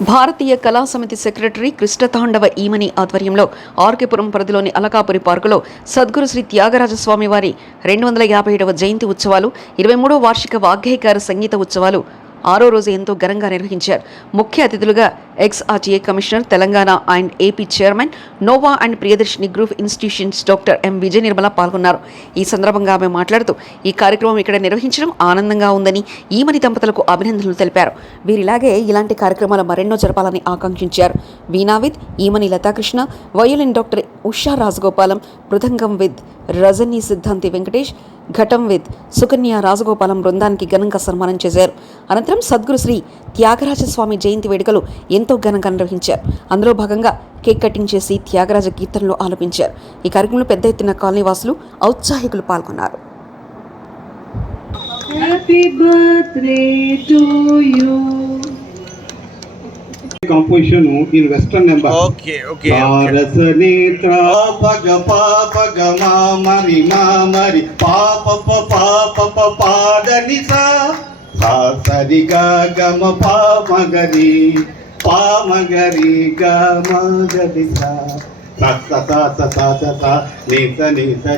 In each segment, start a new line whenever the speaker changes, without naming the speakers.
భారతీయ కళా సమితి సెక్రటరీ కృష్ణతాండవ ఈమని ఆధ్వర్యంలో ఆర్కేపురం పరిధిలోని అలకాపురి పార్కులో సద్గురు శ్రీ త్యాగరాజస్వామి వారి రెండు వందల యాభై ఏడవ జయంతి ఉత్సవాలు ఇరవై మూడో వార్షిక వాగ్గేయకార సంగీత ఉత్సవాలు ఆరో రోజు ఎంతో ఘనంగా నిర్వహించారు. ముఖ్య అతిథులుగా ex RTA commissioner Telangana and AP chairman Nova and Priyadarshini group institutions doctor M Vijaya Nirmala పాల్గొన్నారు. ఈ సందర్భంగా ఆమె మాట్లాడుతూ ఈ కార్యక్రమం ఇక్కడ నిర్వహించడం ఆనందంగా ఉందని ఈమని దంపతులకు అభినందనలు తెలిపారు. వీరిలాగే ఇలాంటి కార్యక్రమాలు మరెన్నో జరపాలని ఆకాంక్షించారు. వీణావిద్ Emani Lathakrishna violin doctor Usha Rajagopalam mridangam with Rajani Siddhanti Venkatesh ghatam with Sukanya Rajagopalam బృందానికి ఘనంగా సన్మానం చేశారు. అనంతరం సద్గురు శ్రీ త్యాగరాజస్వామి జయంతి వేడుకలు ఎంతో ఘనంగా నిర్వహించారు. అందులో భాగంగా కేక్ కటింగ్ చేసి త్యాగరాజ కీర్తనలు ఆలపించారు. ఈ కార్యక్రమంలో పెద్ద ఎత్తున కాలనీవాసులు ఔత్సాహికులు పాల్గొన్నారు.
Happy birthday to you.
composition in western number
Okay, okay,
సరి గ గమ పామగరి పామగరి గమగరి సా స స స స స స స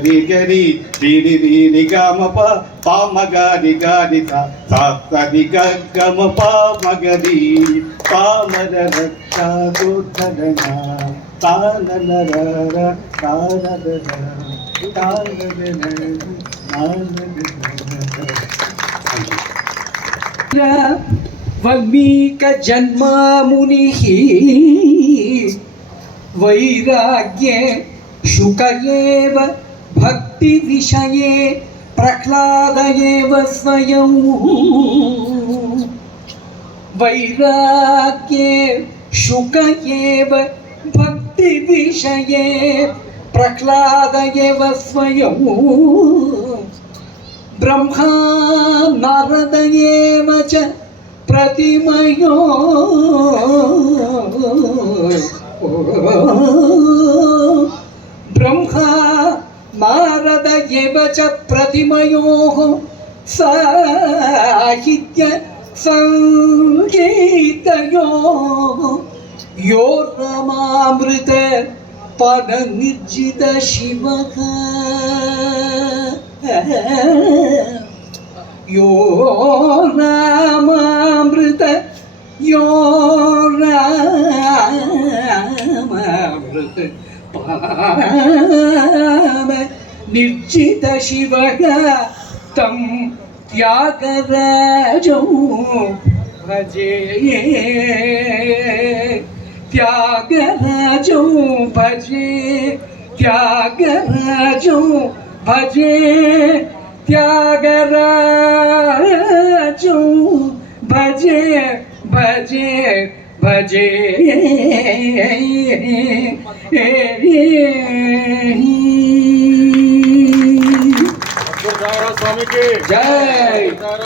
ని గమ ప పామగరి గరి స స గమ పామగరి పామర రక్షా దుర్ధరణ తాననరర
वग्मीकजन्मा मुनि वैराग्ये शुक भक्ति भक्तिविषये प्रह्लाद स्वयं। वैराग्ये शुक भक्ति भक्तिविषये प्रह्लाद स्वयं। ब्रह्मा नारद एव வச்ச பிரதிமையோ. பிரம்மா மாரத இவச்ச பிரதிமயோ. சாகித்ய சங்கீதயோ. யோ ரமாமிருத பட நிர்ஜித சிவக. யோ യോരാമൃത് പാമ നിർജിത ശിവന തം ത്യാഗരാജോ ഭജേ ത്യാഗരാജോ ഭജേ ത്യാഗരാജോ ഭജേ ത്യാഗരാജോ ഭജേ భజే భజే
స్వామికి
జై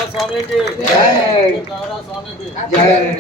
స్వామికి
జై
స్వామికి
జై